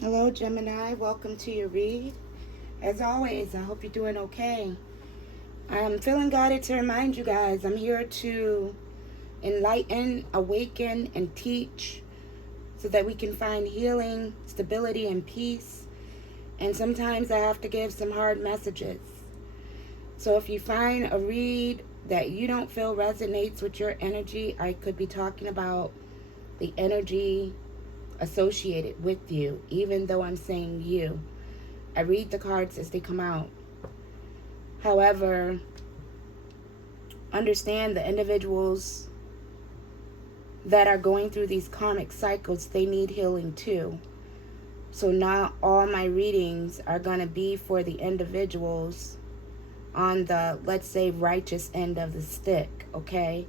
Hello, Gemini. Welcome to your read. As always, I hope you're doing okay. I'm feeling guided to remind you guys I'm here to enlighten, awaken, and teach so that we can find healing, stability, and peace. And sometimes I have to give some hard messages. So if you find a read that you don't feel resonates with your energy, I could be talking about the energy associated with you, even though I'm saying you. I read the cards as they come out. However, understand the individuals that are going through these karmic cycles, they need healing too. So not all my readings are going to be for the individuals on the, let's say, righteous end of the stick, okay?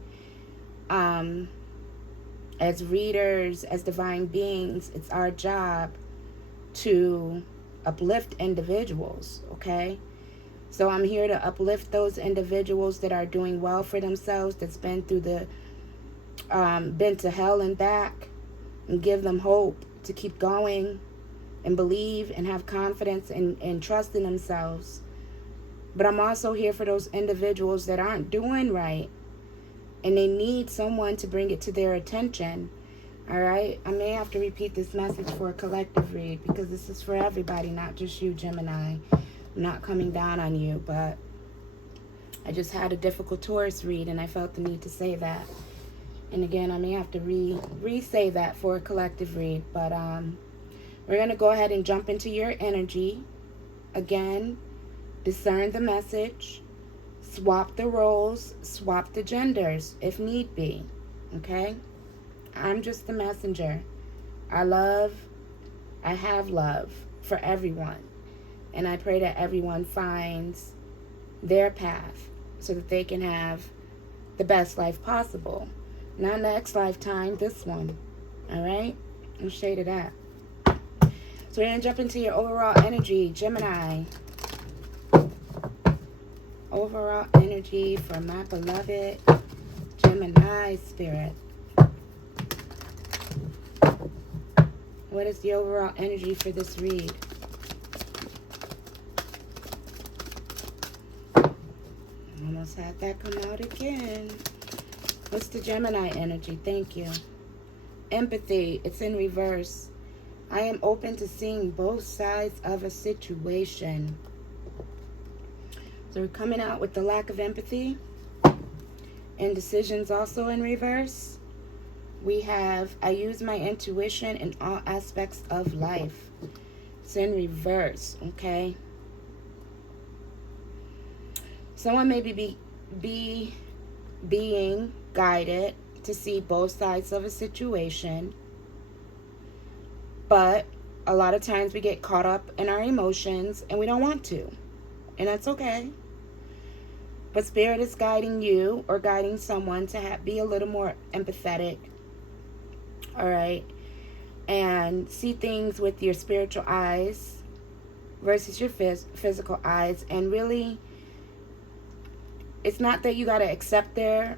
As readers, as divine beings, it's our job to uplift individuals, okay? So I'm here to uplift those individuals that are doing well for themselves, that's been through the, been to hell and back, and give them hope to keep going and believe and have confidence and trust in themselves. But I'm also here for those individuals that aren't doing right and they need someone to bring it to their attention. All right, I may have to repeat this message for a collective read because this is for everybody, not just you, Gemini. I'm not coming down on you, but I just had a difficult Taurus read and I felt the need to say that. And again, I may have to re-say that for a collective read, but we're going to go ahead and jump into your energy. Again, discern the message, swap the roles, swap the genders if need be, okay? I'm just the messenger. I have love for everyone. And I pray that everyone finds their path so that they can have the best life possible. Not next lifetime, this one. All right? I'm shade of that. So we're going to jump into your overall energy, Gemini. Overall energy for my beloved Gemini spirit. What is the overall energy for this read? Almost had that come out again. What's the Gemini energy? Thank you. Empathy. It's in reverse. I am open to seeing both sides of a situation. So we're coming out with the lack of empathy. And decisions also in reverse. We have, I use my intuition in all aspects of life. It's in reverse, okay? Someone may be being guided to see both sides of a situation. But a lot of times we get caught up in our emotions and we don't want to. And that's okay. But Spirit is guiding you or guiding someone to be a little more empathetic. All right, and see things with your spiritual eyes versus your physical eyes. And really, it's not that you got to accept their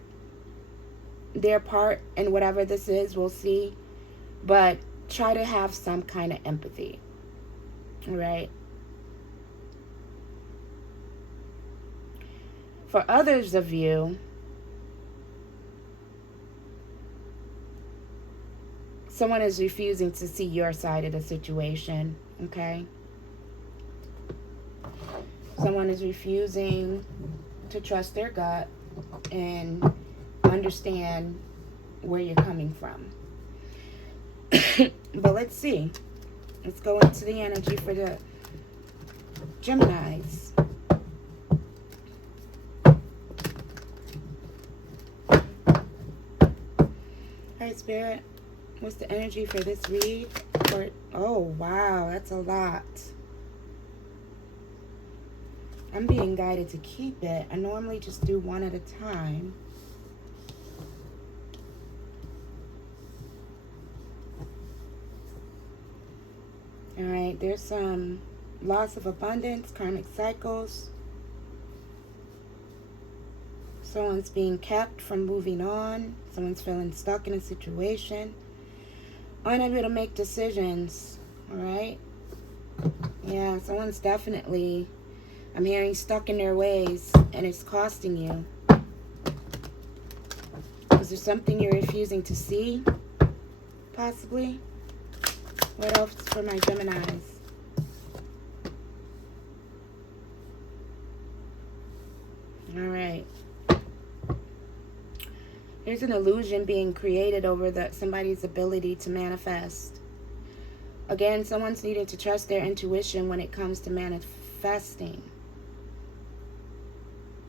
part in whatever this is, we'll see, but try to have some kind of empathy. All right. For others of you, someone is refusing to see your side of the situation, okay? Someone is refusing to trust their gut and understand where you're coming from. But let's see. Let's go into the energy for the Geminis. All right, Spirit. What's the energy for this read? Oh, wow. That's a lot. I'm being guided to keep it. I normally just do one at a time. All right. There's some loss of abundance, karmic cycles. Someone's being kept from moving on. Someone's feeling stuck in a situation. Unable to make decisions. All right. Yeah, someone's definitely, I'm hearing, stuck in their ways, and it's costing you. Is there something you're refusing to see? Possibly. What else for my Geminis? All right. There's an illusion being created over somebody's ability to manifest. Again, someone's needing to trust their intuition when it comes to manifesting.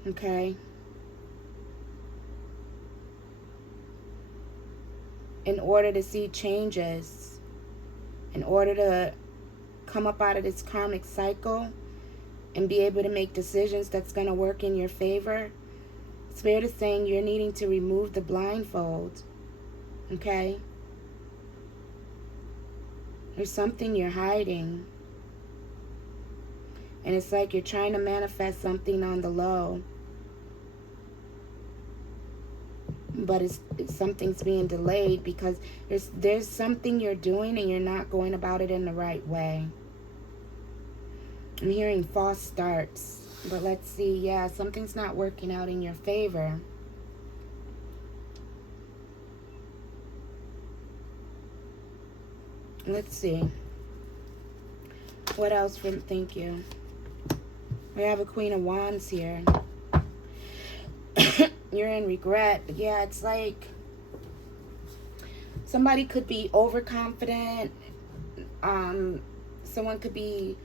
Okay? In order to see changes, in order to come up out of this karmic cycle and be able to make decisions that's going to work in your favor, Spirit is saying you're needing to remove the blindfold. Okay? There's something you're hiding. And it's like you're trying to manifest something on the low. But something's being delayed because there's something you're doing and you're not going about it in the right way. I'm hearing false starts. But let's see. Yeah, something's not working out in your favor. Let's see. What else from... Thank you. We have a Queen of Wands here. You're in regret. Yeah, it's like somebody could be overconfident. Someone could be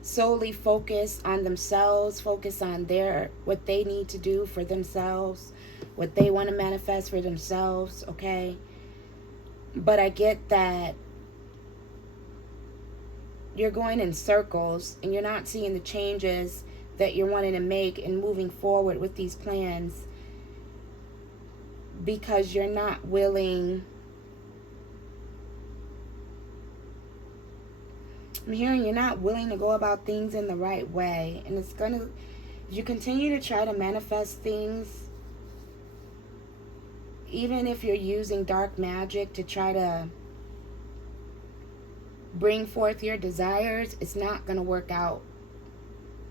solely focused on themselves, focused on what they need to do for themselves, what they want to manifest for themselves, okay? But I get that you're going in circles and you're not seeing the changes that you're wanting to make and moving forward with these plans because you're not willing. I'm hearing you're not willing to go about things in the right way. And it's going to, if you continue to try to manifest things, even if you're using dark magic to try to bring forth your desires, it's not going to work out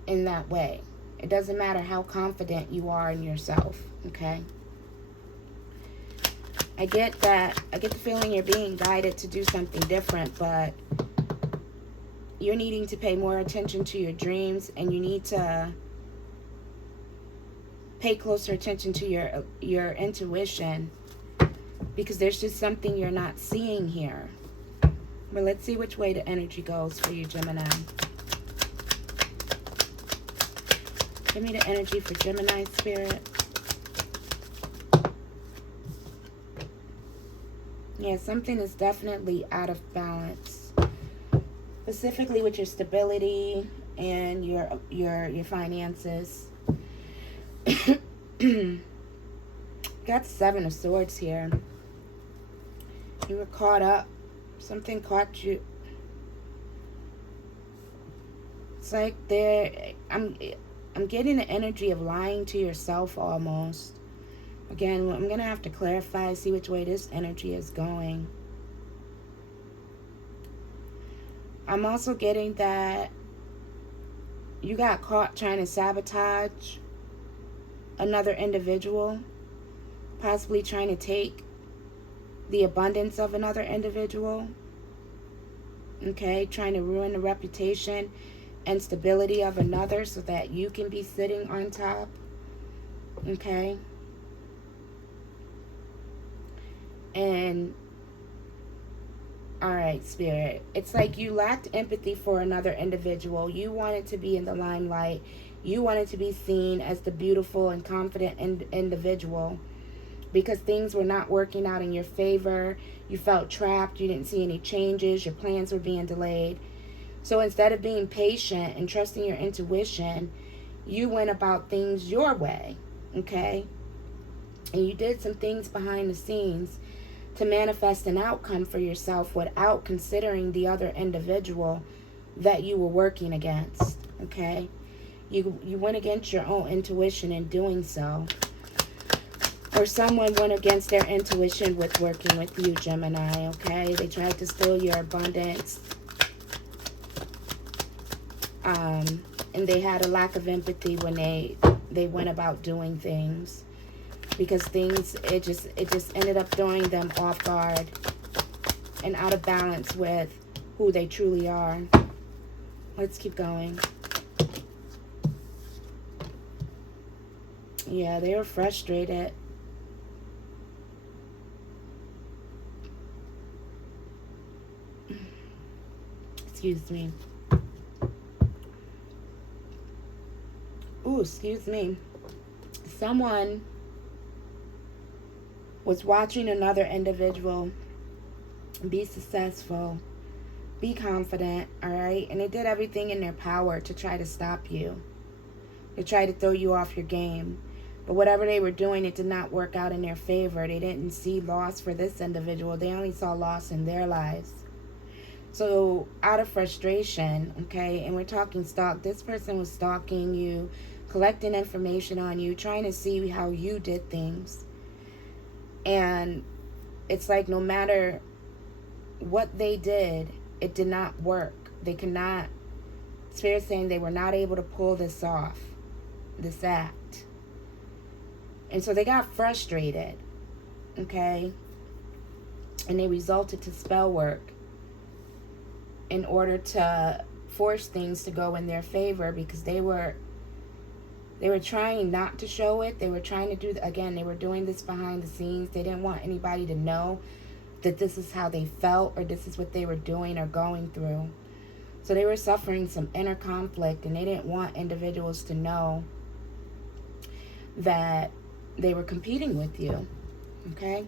in that way. It doesn't matter how confident you are in yourself, okay? I get that. I get the feeling you're being guided to do something different, but you're needing to pay more attention to your dreams, and you need to pay closer attention to your intuition, because there's just something you're not seeing here. But let's see which way the energy goes for you, Gemini. Give me the energy for Gemini, Spirit. Yeah, something is definitely out of balance. Specifically with your stability and your finances. Got 7 of Swords here. You were caught up. Something caught you. It's like I'm getting the energy of lying to yourself almost. Again, I'm going to have to clarify, see which way this energy is going. I'm also getting that you got caught trying to sabotage another individual, possibly trying to take the abundance of another individual, okay, trying to ruin the reputation and stability of another so that you can be sitting on top, okay? And all right, Spirit, it's like you lacked empathy for another individual. You wanted to be in the limelight. You wanted to be seen as the beautiful and confident individual, because things were not working out in your favor. You felt trapped. You didn't see any changes. Your plans were being delayed. So instead of being patient and trusting your intuition, you went about things your way, okay? And you did some things behind the scenes to manifest an outcome for yourself without considering the other individual that you were working against, okay? You went against your own intuition in doing so. Or someone went against their intuition with working with you, Gemini, okay? They tried to steal your abundance. And they had a lack of empathy when they went about doing things, because it just ended up throwing them off guard and out of balance with who they truly are. Let's keep going. Yeah, they were frustrated. Excuse me. Ooh, excuse me. Someone was watching another individual be successful, be confident, all right? And they did everything in their power to try to stop you, to try to throw you off your game. But whatever they were doing, it did not work out in their favor. They didn't see loss for this individual. They only saw loss in their lives. So out of frustration, okay, and we're talking stalk, this person was stalking you, collecting information on you, trying to see how you did things. And it's like no matter what they did, it did not work. They could not, Spirit saying they were not able to pull this off, this act. And so they got frustrated, okay? And they resorted to spell work in order to force things to go in their favor, because they were trying not to show it. They were trying to do, again, they were doing this behind the scenes. They didn't want anybody to know that this is how they felt or this is what they were doing or going through. So they were suffering some inner conflict, and they didn't want individuals to know that they were competing with you, okay?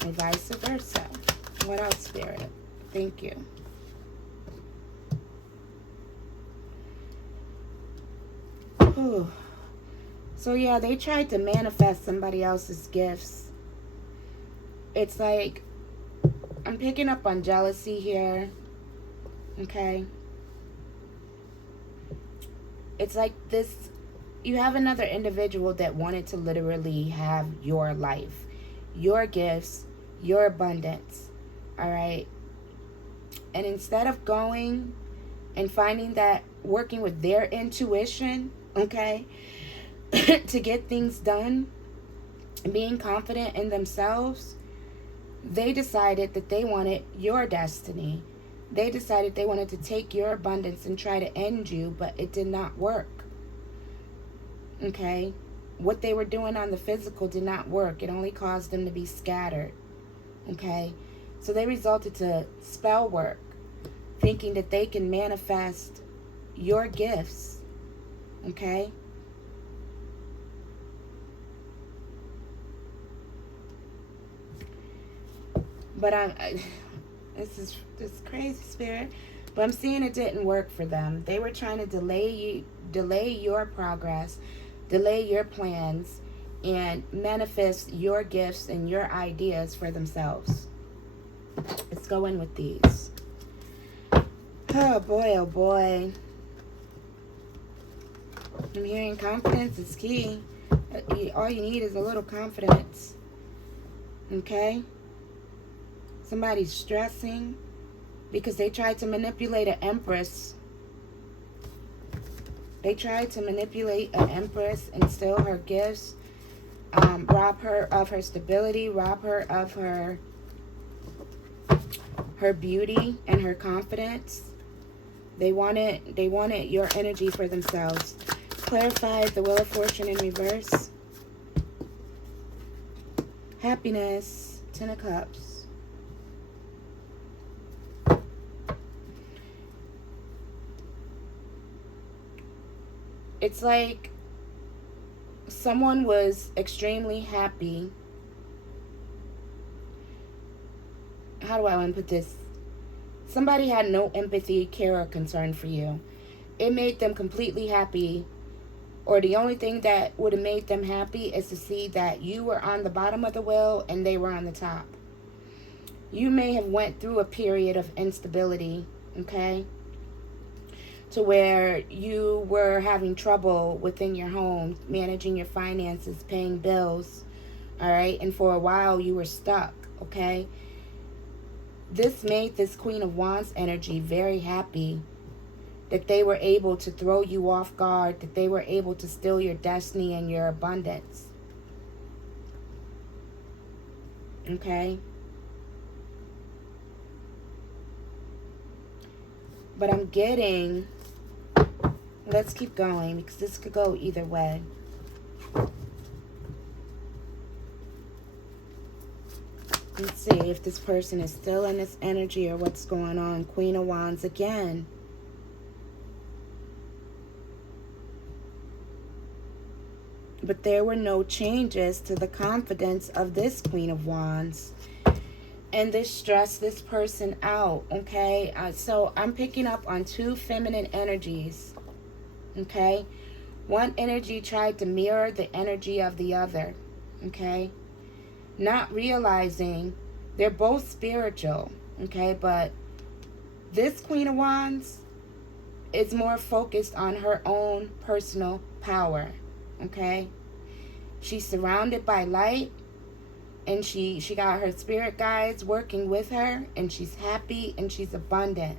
And vice versa. What else, Spirit? Thank you. Whew. So yeah, they tried to manifest somebody else's gifts. It's like, I'm picking up on jealousy here, okay? It's like this, you have another individual that wanted to literally have your life, your gifts, your abundance, all right? And instead of going and finding that, working with their intuition, okay, to get things done, being confident in themselves, they decided that they wanted your destiny. They decided they wanted to take your abundance and try to end you, but it did not work. Okay? What they were doing on the physical did not work. It only caused them to be scattered. Okay? So they resorted to spell work, thinking that they can manifest your gifts. Okay? But this is crazy, Spirit. But I'm seeing it didn't work for them. They were trying to delay your progress, delay your plans, and manifest your gifts and your ideas for themselves. Let's go in with these. Oh boy, oh boy. I'm hearing confidence is key. All you need is a little confidence. Okay? Somebody's stressing because they tried to manipulate an empress. They tried to manipulate an empress and steal her gifts, rob her of her stability, rob her of her beauty and her confidence. They wanted your energy for themselves. Clarify the Wheel of Fortune in reverse. Happiness, 10 of Cups. It's like someone was extremely happy. How do I want to put this? Somebody had no empathy, care, or concern for you. It made them completely happy, or the only thing that would have made them happy is to see that you were on the bottom of the wheel and they were on the top. You may have went through a period of instability, okay? To where you were having trouble within your home, managing your finances, paying bills, all right? And for a while you were stuck, okay? This made this Queen of Wands energy very happy that they were able to throw you off guard, that they were able to steal your destiny and your abundance. Okay? But I'm getting, let's keep going because this could go either way. Let's see if this person is still in this energy or what's going on. Queen of Wands again. But there were no changes to the confidence of this Queen of Wands. And this stressed this person out, okay? So I'm picking up on two feminine energies, okay? One energy tried to mirror the energy of the other, okay? Not realizing they're both spiritual, okay? But this Queen of Wands is more focused on her own personal power, okay? She's surrounded by light, and she got her spirit guides working with her, and she's happy and she's abundant.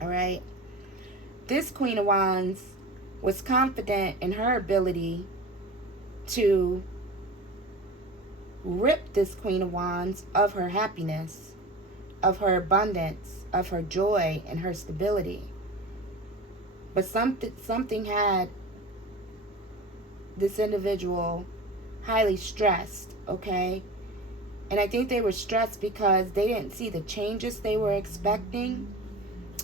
All right? This Queen of Wands was confident in her ability to rip this Queen of Wands of her happiness, of her abundance, of her joy, and her stability. But something had this individual highly stressed, okay? And I think they were stressed because they didn't see the changes they were expecting.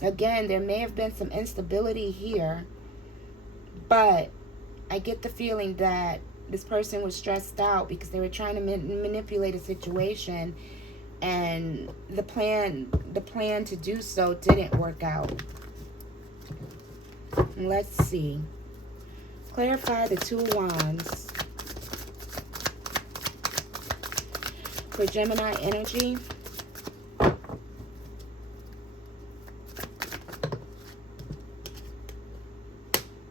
Again, there may have been some instability here, but I get the feeling that this person was stressed out because they were trying to manipulate a situation, and the plan to do so didn't work out. Let's see. Clarify the Two of Wands for Gemini energy.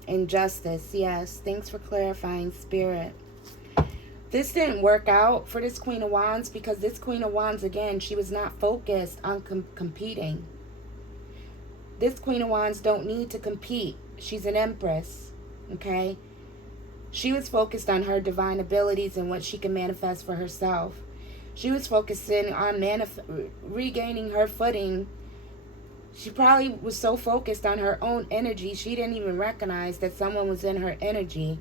Injustice. Yes, thanks for clarifying, Spirit. This didn't work out for this Queen of Wands because this Queen of Wands, again, she was not focused on competing. This Queen of Wands don't need to compete. She's an Empress. Okay? She was focused on her divine abilities and what she can manifest for herself. She was focusing on regaining her footing. She probably was so focused on her own energy, she didn't even recognize that someone was in her energy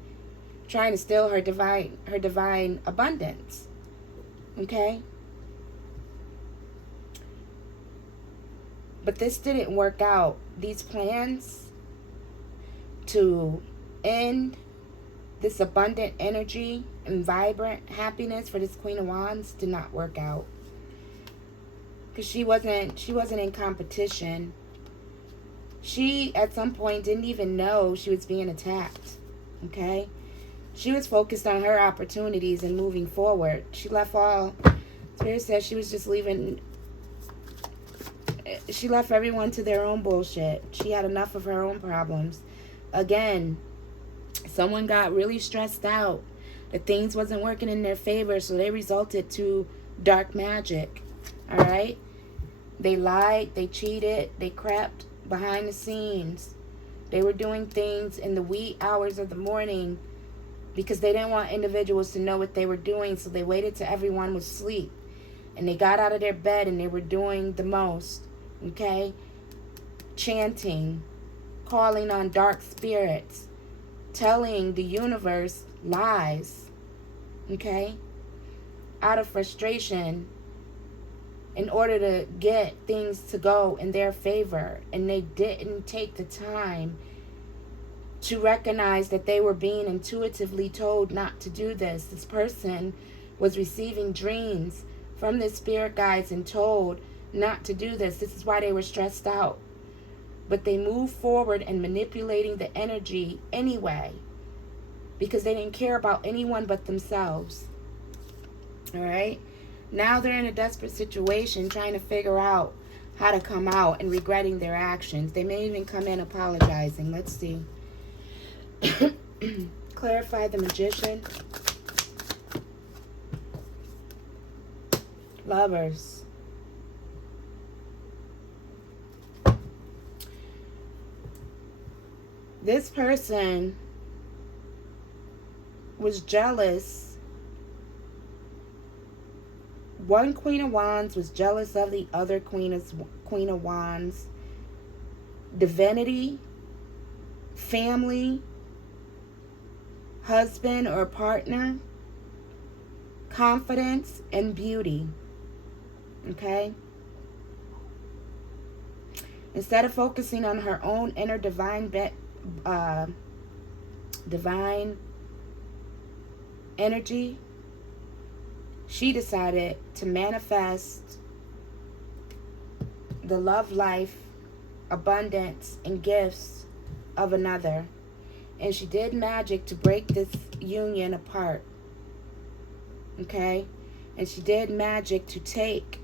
trying to steal her divine abundance. Okay? But this didn't work out. These plans to end this abundant energy and vibrant happiness for this Queen of Wands did not work out. Because she wasn't in competition. She, at some point, didn't even know she was being attacked. Okay? She was focused on her opportunities and moving forward. She left all... Spirit says she was just leaving... She left everyone to their own bullshit. She had enough of her own problems. Again, someone got really stressed out that things wasn't working in their favor, so they resorted to dark magic. All right? They lied, they cheated, they crept behind the scenes. They were doing things in the wee hours of the morning because they didn't want individuals to know what they were doing, so they waited till everyone was asleep. And they got out of their bed and they were doing the most. Okay? Chanting, calling on dark spirits, telling the universe lies. Okay? Out of frustration, in order to get things to go in their favor. And they didn't take the time to recognize that they were being intuitively told not to do this. This person was receiving dreams from their spirit guides and told not to do this. This is why they were stressed out. But they moved forward and manipulating the energy anyway, because they didn't care about anyone but themselves. All right? Now they're in a desperate situation trying to figure out how to come out and regretting their actions. They may even come in apologizing. Let's see. Clarify the Magician. Lovers. This person was jealous. One Queen of Wands was jealous of the other Queen of Wands. Divinity, family, husband or partner, confidence, and beauty. Okay? Instead of focusing on her own inner divine energy, she decided to manifest the love life, abundance, and gifts of another. And she did magic to break this union apart. Okay? And she did magic to take,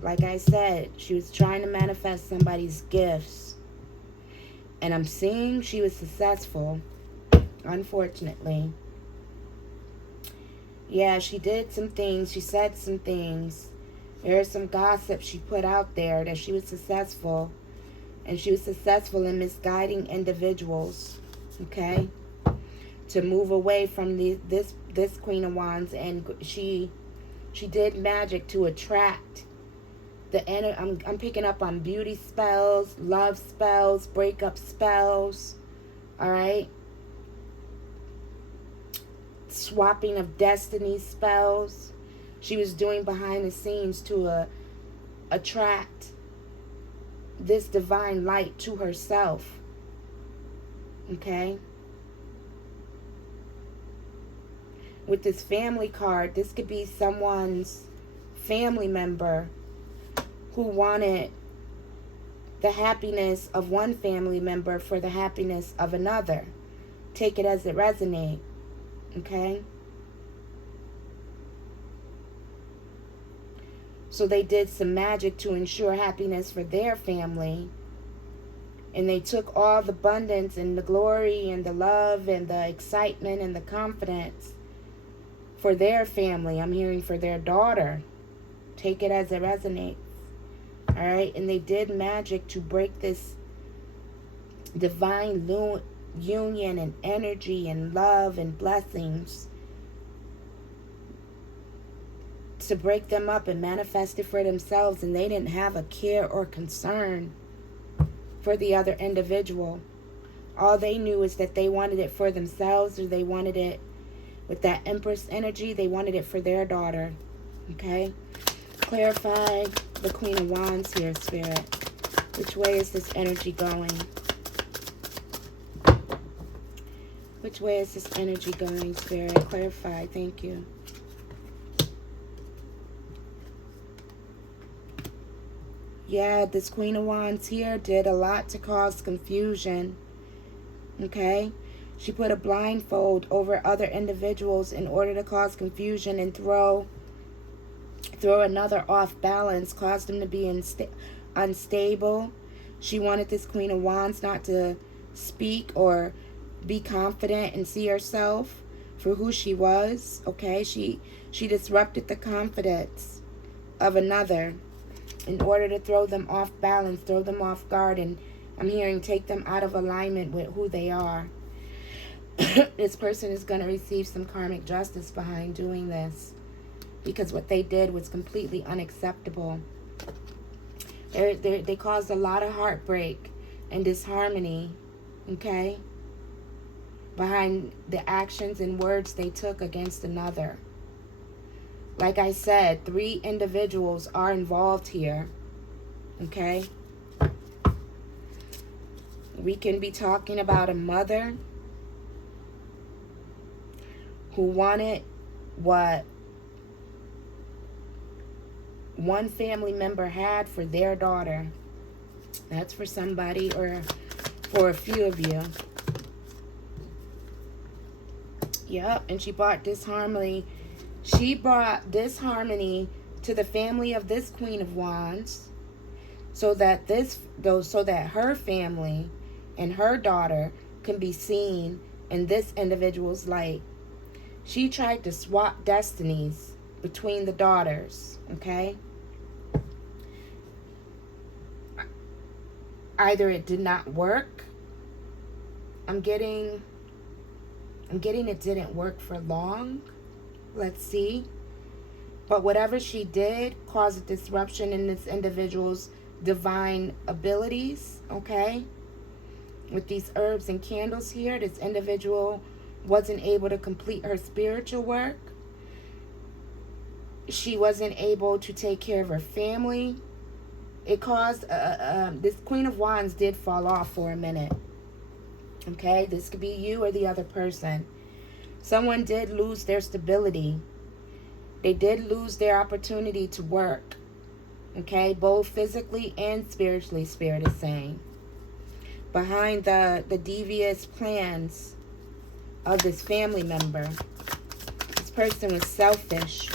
like I said, she was trying to manifest somebody's gifts. And I'm seeing she was successful, unfortunately. Yeah, she did some things. She said some things. There's some gossip she put out there that she was successful. And she was successful in misguiding individuals. Okay? To move away from this Queen of Wands. And she did magic to attract the I'm picking up on beauty spells, love spells, breakup spells. All right? Swapping of destiny spells. She was doing behind the scenes to attract this divine light to herself. Okay? With this family card, this could be someone's family member who wanted the happiness of one family member for the happiness of another. Take it as it resonates. Okay? So they did some magic to ensure happiness for their family. And they took all the abundance and the glory and the love and the excitement and the confidence for their family. I'm hearing for their daughter. Take it as it resonates. All right? And they did magic to break this divine union and energy and love and blessings, to break them up and manifest it for themselves. And they didn't have a care or concern for the other individual. All they knew is that they wanted it for themselves, or they wanted it with that Empress energy. They wanted it for their daughter. Okay? Clarify the Queen of Wands here, Spirit. Which way is this energy going? Which way is this energy going, Spirit? Clarify. Thank you. Yeah, this Queen of Wands here did a lot to cause confusion. Okay? She put a blindfold over other individuals in order to cause confusion and throw another off balance, cause them to be unstable. She wanted this Queen of Wands not to speak or be confident and see herself for who she was. Okay? She disrupted the confidence of another in order to throw them off balance, throw them off guard, and I'm hearing take them out of alignment with who they are. This person is going to receive some karmic justice behind doing this, because what they did was completely unacceptable. They caused a lot of heartbreak and disharmony, okay, behind the actions and words they took against another. Like I said, 3 individuals are involved here, okay? We can be talking about a mother who wanted what one family member had for their daughter. That's for somebody, or for a few of you. Yep, and she brought disharmony. She brought disharmony to the family of this Queen of Wands, so that her family and her daughter can be seen in this individual's light. She tried to swap destinies between the daughters, okay? Either it did not work, I'm getting it didn't work for long. Let's see. But whatever she did caused a disruption in this individual's divine abilities, okay? With these herbs and candles here, this individual wasn't able to complete her spiritual work. She wasn't able to take care of her family. It caused, this Queen of Wands did fall off for a minute. Okay, this could be you or the other person. Someone did lose their stability. They did lose their opportunity to work. Okay, both physically and spiritually, Spirit is saying. Behind the devious plans of this family member, this person was selfish.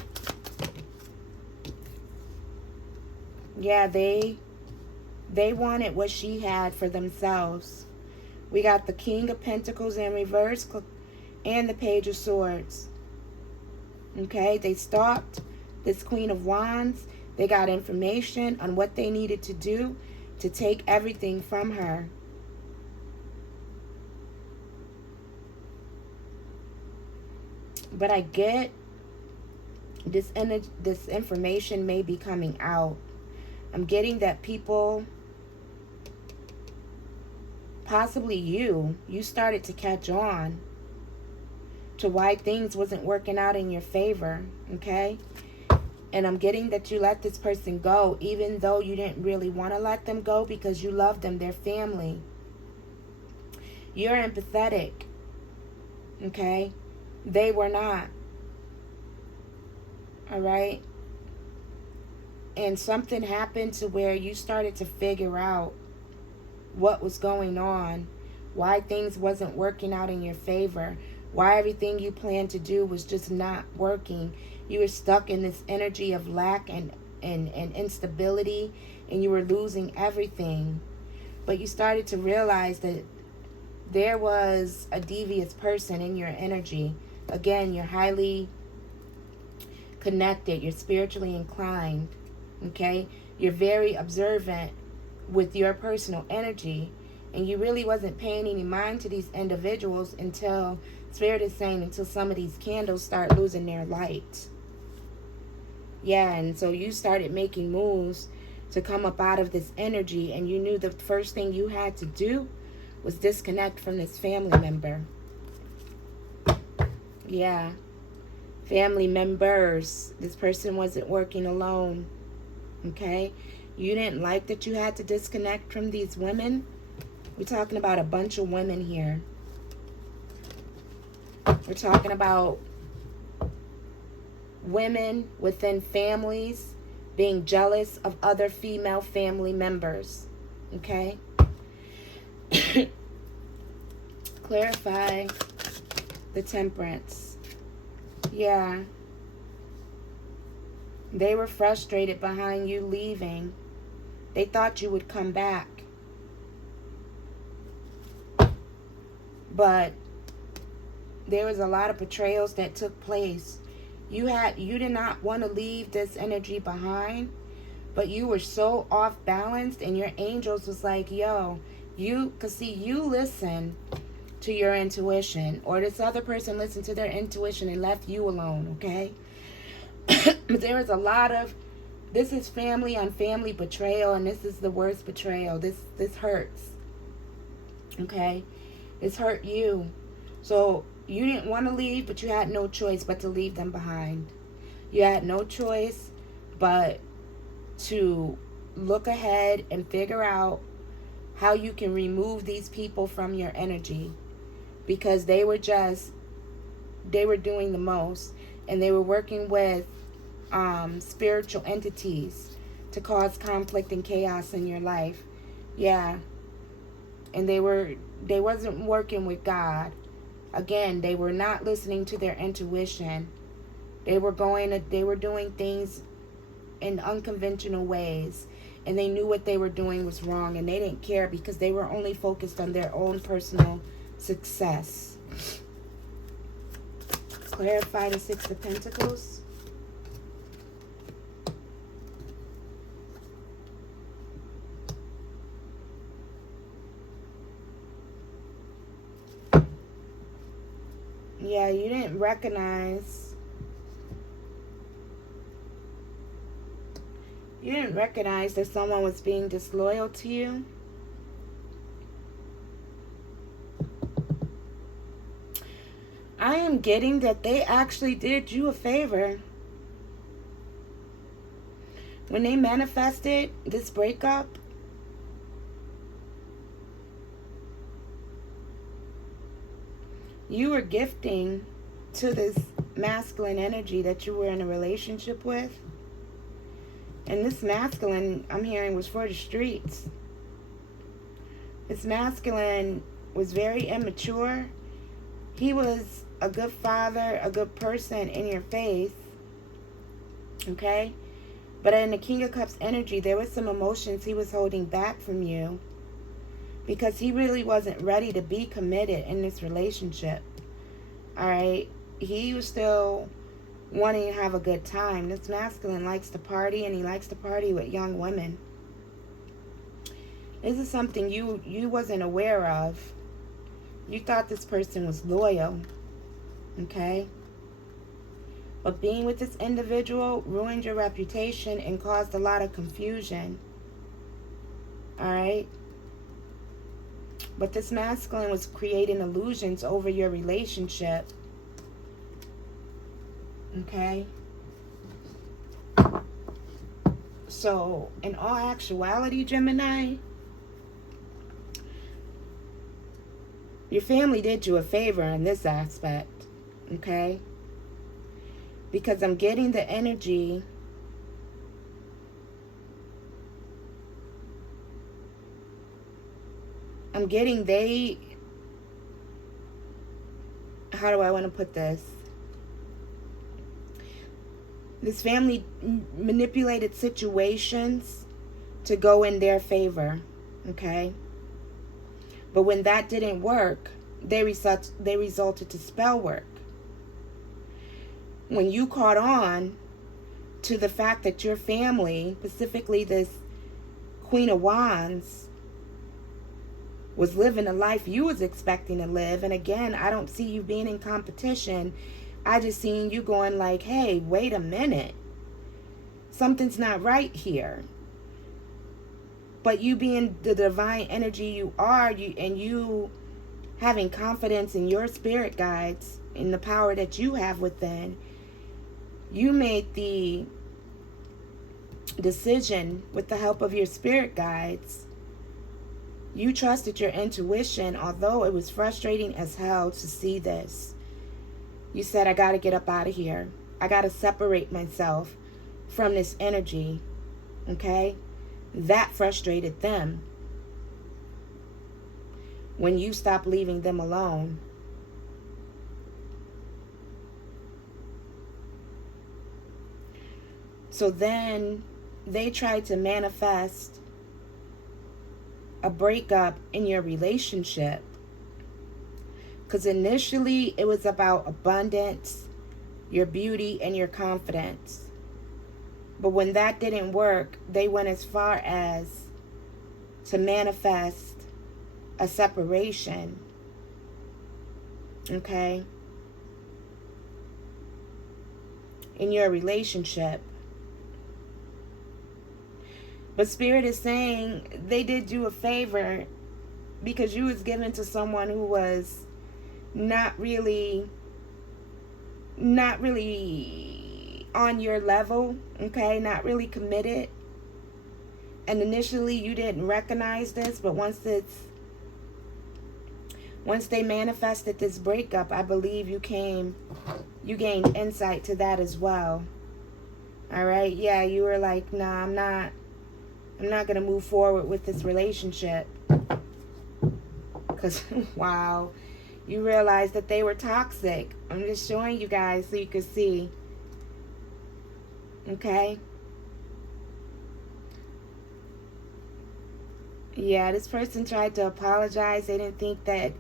Yeah, they wanted what she had for themselves. We got the King of Pentacles in reverse and the Page of Swords. Okay, they stopped this Queen of Wands. They got information on what they needed to do to take everything from her. But I get this information may be coming out. I'm getting that people, possibly you started to catch on to why things wasn't working out in your favor, okay? And I'm getting that you let this person go, even though you didn't really want to let them go because you love them, their family. You're empathetic, okay? They were not, all right? And something happened to where you started to figure out what was going on, why things wasn't working out in your favor, why everything you planned to do was just not working. You were stuck in this energy of lack and instability, and you were losing everything. But you started to realize that there was a devious person in your energy. Again, you're highly connected. You're spiritually inclined. Okay? You're very observant with your personal energy. And you really wasn't paying any mind to these individuals until, Spirit is saying, until some of these candles start losing their light. Yeah, and so you started making moves to come up out of this energy, and you knew the first thing you had to do was disconnect from this family member. Yeah. Family members. This person wasn't working alone. Okay? You didn't like that you had to disconnect from these women. We're talking about a bunch of women here. We're talking about women within families being jealous of other female family members. Okay? Clarify the Temperance. Yeah. They were frustrated behind you leaving. They thought you would come back. But there was a lot of betrayals that took place. You did not want to leave this energy behind, but you were so off balanced, and your angels was like, yo, you listen to your intuition, or this other person listened to their intuition and left you alone, okay? There is a lot of, this is family on family betrayal, and this is the worst betrayal. This hurts, okay? This hurt you. So you didn't want to leave, but you had no choice but to leave them behind. You had no choice but to look ahead and figure out how you can remove these people from your energy, because they were doing the most, and they were working with spiritual entities to cause conflict and chaos in your life. Yeah. And they wasn't working with God. Again, they were not listening to their intuition. They were doing things in unconventional ways, and they knew what they were doing was wrong, and they didn't care because they were only focused on their own personal success. Clarify the Six of Pentacles. Yeah, you didn't recognize. You didn't recognize that someone was being disloyal to you. I am getting that they actually did you a favor. When they manifested this breakup, you were gifting to this masculine energy that you were in a relationship with. And this masculine, I'm hearing, was for the streets. This masculine was very immature. He was a good father, a good person in your face. Okay? But in the King of Cups energy, there was some emotions he was holding back from you because he really wasn't ready to be committed in this relationship. All right? He was still wanting to have a good time. This masculine likes to party, and he likes to party with young women. This is something you wasn't aware of. You thought this person was loyal. Okay? But being with this individual ruined your reputation and caused a lot of confusion. Alright? But this masculine was creating illusions over your relationship. Okay? So, in all actuality, Gemini, your family did you a favor in this aspect. Okay? Because I'm getting the energy how do I want to put this? This family manipulated situations to go in their favor, okay? But when that didn't work, they resulted to spell work. When you caught on to the fact that your family, specifically this Queen of Wands, was living the life you was expecting to live, and again, I don't see you being in competition. I just seen you going like, hey, wait a minute. Something's not right here. But you being the divine energy you are, you having confidence in your spirit guides, in the power that you have within, you made the decision with the help of your spirit guides. You trusted your intuition, although it was frustrating as hell to see this. You said, I got to get up out of here. I got to separate myself from this energy. Okay? That frustrated them. When you stopped leaving them alone. So then they tried to manifest a breakup in your relationship. Because initially it was about abundance, your beauty, and your confidence. But when that didn't work, they went as far as to manifest a separation. Okay? In your relationship. But Spirit is saying they did you a favor because you was given to someone who was not really on your level, okay? Not really committed. And initially you didn't recognize this, but once they manifested this breakup, I believe you gained insight to that as well. All right? Yeah, you were like, nah, I'm not going to move forward with this relationship. Because, wow, you realized that they were toxic. I'm just showing you guys so you can see. Okay? Yeah, this person tried to apologize. They didn't think that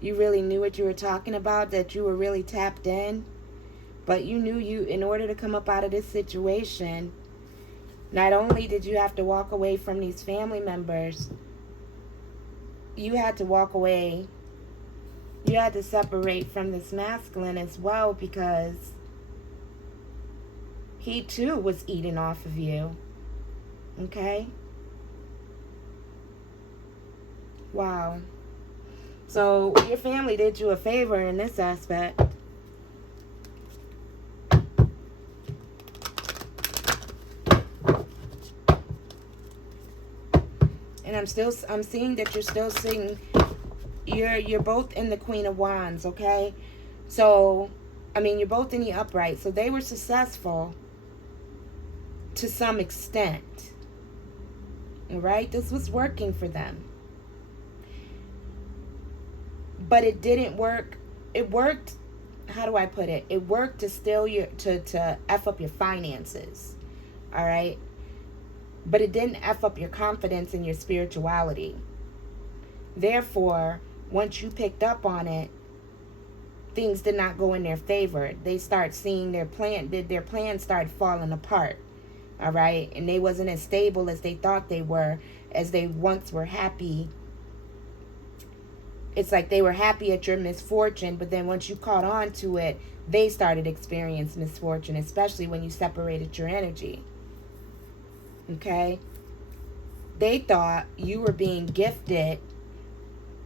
you really knew what you were talking about, that you were really tapped in. But you knew in order to come up out of this situation, not only did you have to walk away from these family members, you had to walk away You had to separate from this masculine as well, because he too was eating off of you. Okay? Wow. So your family did you a favor in this aspect. And I'm seeing that you're still seeing, you're both in the Queen of Wands, okay? So, I mean, you're both in the upright. So they were successful to some extent. All right? This was working for them. But it didn't work. It worked, how do I put it? It worked to steal to F up your finances. All right? But it didn't F up your confidence and your spirituality. Therefore, once you picked up on it, things did not go in their favor. They start seeing their plan start falling apart. All right? And they wasn't as stable as they thought they were, as they once were happy. It's like they were happy at your misfortune, but then once you caught on to it, they started experiencing misfortune, especially when you separated your energy. Okay? They thought you were being gifted,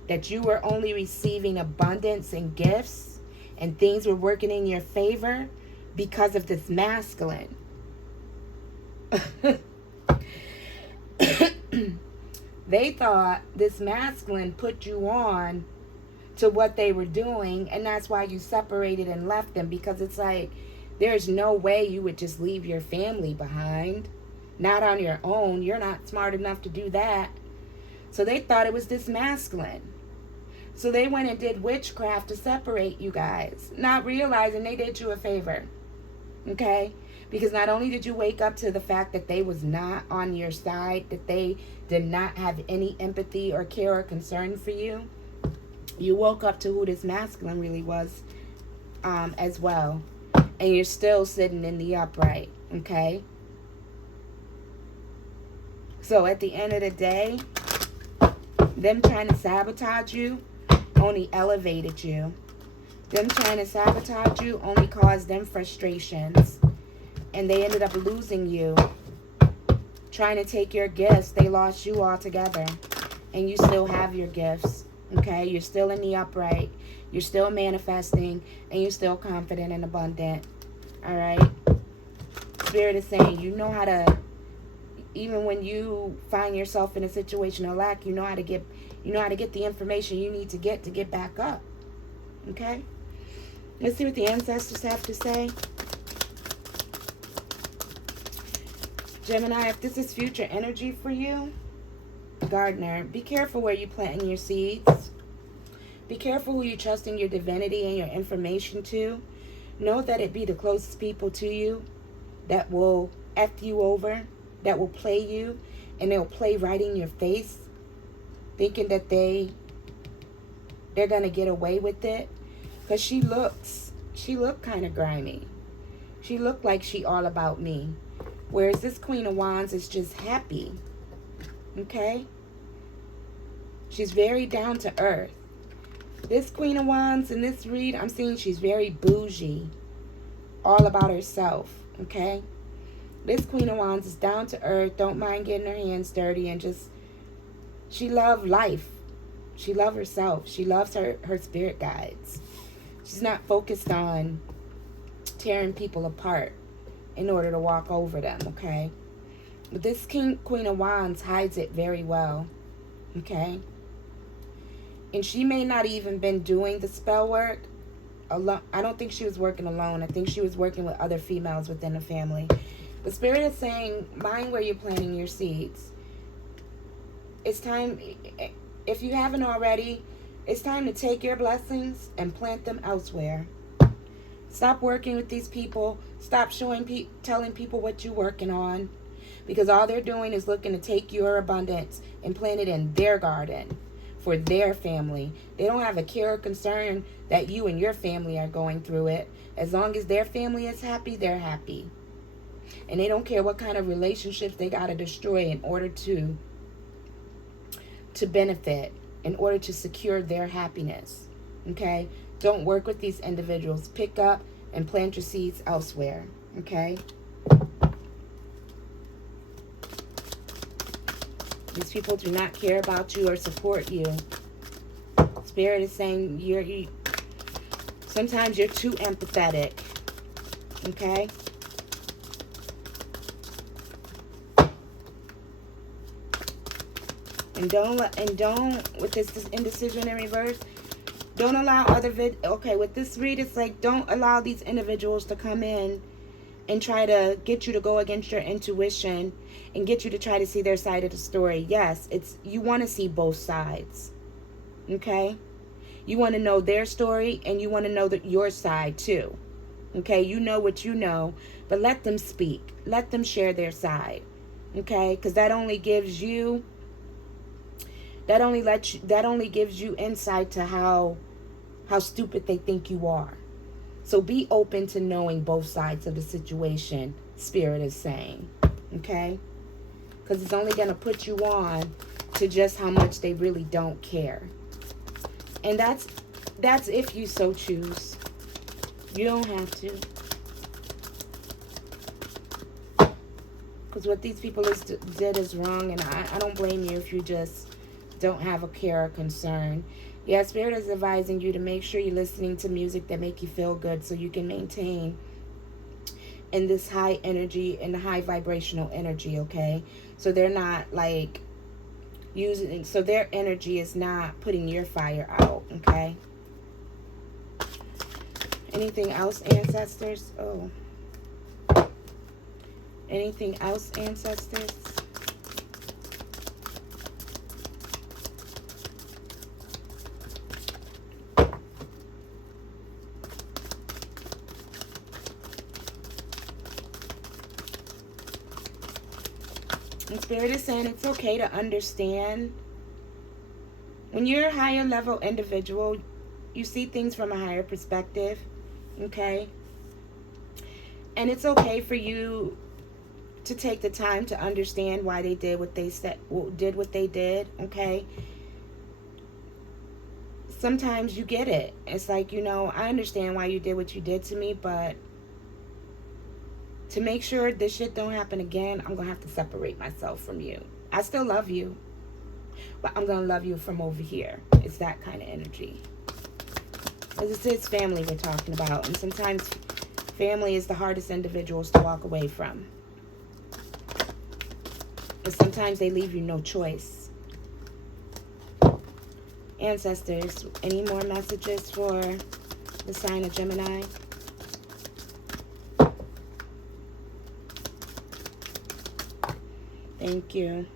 that you were only receiving abundance and gifts, and things were working in your favor because of this masculine. They thought this masculine put you on to what they were doing, and that's why you separated and left them, because it's like there's no way you would just leave your family behind. Not on your own. You're not smart enough to do that. So they thought it was this masculine. So they went and did witchcraft to separate you guys, not realizing they did you a favor. Okay? Because not only did you wake up to the fact that they was not on your side, that they did not have any empathy or care or concern for you, you woke up to who this masculine really was as well. And you're still sitting in the upright. Okay? So at the end of the day, them trying to sabotage you only elevated you. Them trying to sabotage you only caused them frustrations. And they ended up losing you. Trying to take your gifts, they lost you altogether. And you still have your gifts. Okay? You're still in the upright. You're still manifesting. And you're still confident and abundant. Alright? Spirit is saying you know how to, even when you find yourself in a situation of lack, you know how to get the information you need to get back up. Okay? Let's see what the ancestors have to say. Gemini, if this is future energy for you, Gardener, be careful where you planting your seeds. Be careful who you trusting your divinity and your information to. Know that it be the closest people to you that will F you over, that will play you, and they'll play right in your face, thinking that they're going to get away with it. Because she looked kind of grimy. She looked like she all about me. Whereas this Queen of Wands is just happy. Okay? She's very down to earth. This Queen of Wands in this read, I'm seeing she's very bougie. All about herself. Okay? This Queen of Wands is down to earth. Don't mind getting her hands dirty. And just, she loves life. She loves herself. She loves her spirit guides. She's not focused on tearing people apart in order to walk over them, okay? But this Queen of Wands hides it very well, okay? And she may not even been doing the spell work alone. I don't think she was working alone. I think she was working with other females within the family. The Spirit is saying, mind where you're planting your seeds. It's time, if you haven't already, it's time to take your blessings and plant them elsewhere. Stop working with these people. Stop telling people what you're working on. Because all they're doing is looking to take your abundance and plant it in their garden for their family. They don't have a care or concern that you and your family are going through it. As long as their family is happy, they're happy. And they don't care what kind of relationships they got to destroy in order to benefit, in order to secure their happiness. Okay? Don't work with these individuals. Pick up and plant your seeds elsewhere. Okay? These people do not care about you or support you. Spirit is saying sometimes you're too empathetic. Okay? And don't with this indecision in reverse, don't allow with this read, it's like, don't allow these individuals to come in and try to get you to go against your intuition and get you to try to see their side of the story. Yes, you want to see both sides. Okay? You want to know their story and you want to know your side too. Okay? You know what you know, but let them speak. Let them share their side. Okay? Because that only gives you insight to how stupid they think you are. So be open to knowing both sides of the situation, Spirit is saying. Okay? Because it's only going to put you on to just how much they really don't care. And that's if you so choose. You don't have to. Because what these people did is wrong, and I don't blame you if you just don't have a care or concern. Yeah, Spirit is advising you to make sure you're listening to music that make you feel good so you can maintain in this high energy and high vibrational energy, okay? So they're not like so their energy is not putting your fire out, okay? Anything else, ancestors? Oh. Anything else, ancestors? And Spirit is saying it's okay to understand. When you're a higher level individual, you see things from a higher perspective, okay? And it's okay for you to take the time to understand why they did what they did, okay? Sometimes you get it. It's like, I understand why you did what you did to me, but to make sure this shit don't happen again, I'm going to have to separate myself from you. I still love you, but I'm going to love you from over here. It's that kind of energy. Because it's family we're talking about. And sometimes family is the hardest individuals to walk away from. But sometimes they leave you no choice. Ancestors, any more messages for the sign of Gemini? Thank you.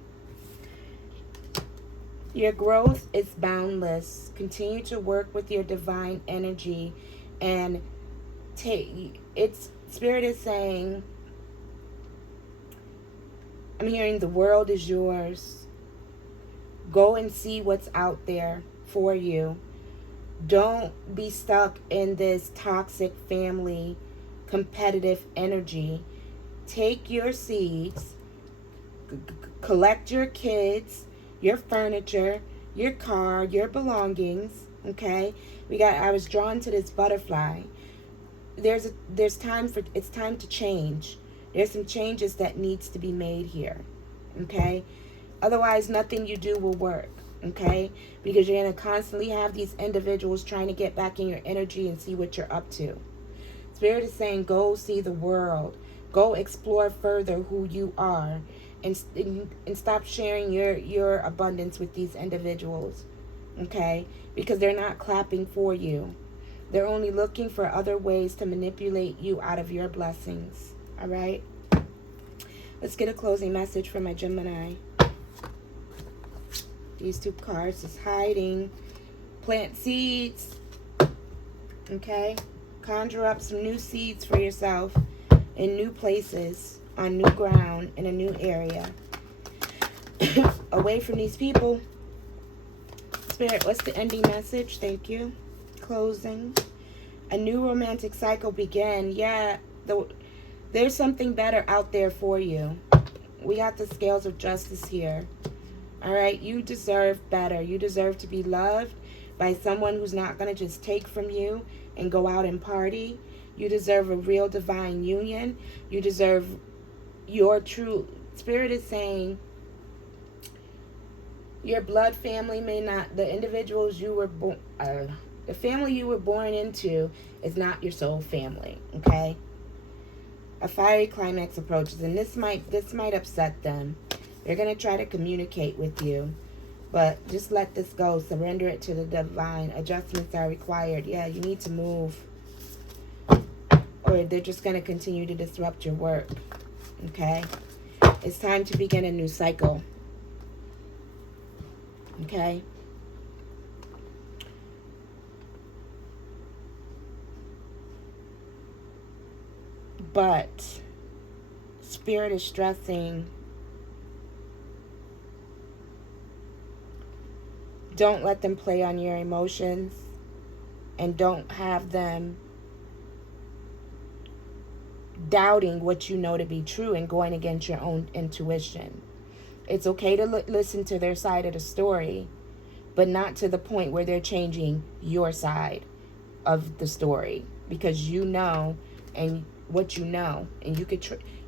Your growth is boundless. Continue to work with your divine energy and Spirit is saying, I'm hearing the world is yours. Go and see what's out there for you. Don't be stuck in this toxic family competitive energy. Take your seeds, collect your kids, your furniture, your car, your belongings, okay? I was drawn to this butterfly. It's time to change. There's some changes that needs to be made here, okay? Otherwise, nothing you do will work, okay? Because you're going to constantly have these individuals trying to get back in your energy and see what you're up to. Spirit is saying, go see the world. Go explore further who you are. And stop sharing your abundance with these individuals, okay? Because they're not clapping for you. They're only looking for other ways to manipulate you out of your blessings, all right? Let's get a closing message for my Gemini. These two cards is hiding. Plant seeds, okay? Conjure up some new seeds for yourself in new places, on new ground, in a new area. Away from these people. Spirit, what's the ending message? Thank you. Closing. A new romantic cycle begin. Yeah, there's something better out there for you. We got the scales of justice here. All right, you deserve better. You deserve to be loved. by someone who's not going to just take from you and go out and party. You deserve a real divine union. You deserve your true... Spirit is saying your blood family may not... The individuals you were born... the family you were born into is not your soul family, okay? A fiery climax approaches, and this might upset them. They're going to try to communicate with you, but just let this go. Surrender it to the divine. Adjustments are required. Yeah, you need to move, or they're just going to continue to disrupt your work, okay? It's time to begin a new cycle, okay? But Spirit is stressing, don't let them play on your emotions, and don't have them doubting what you know to be true and going against your own intuition. It's okay to listen to their side of the story, but not to the point where they're changing your side of the story, because you know and what you know, and you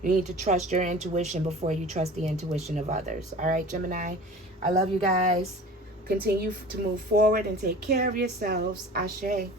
need to trust your intuition before you trust the intuition of others. All right, Gemini, I love you guys. Continue to move forward and take care of yourselves. Ashe.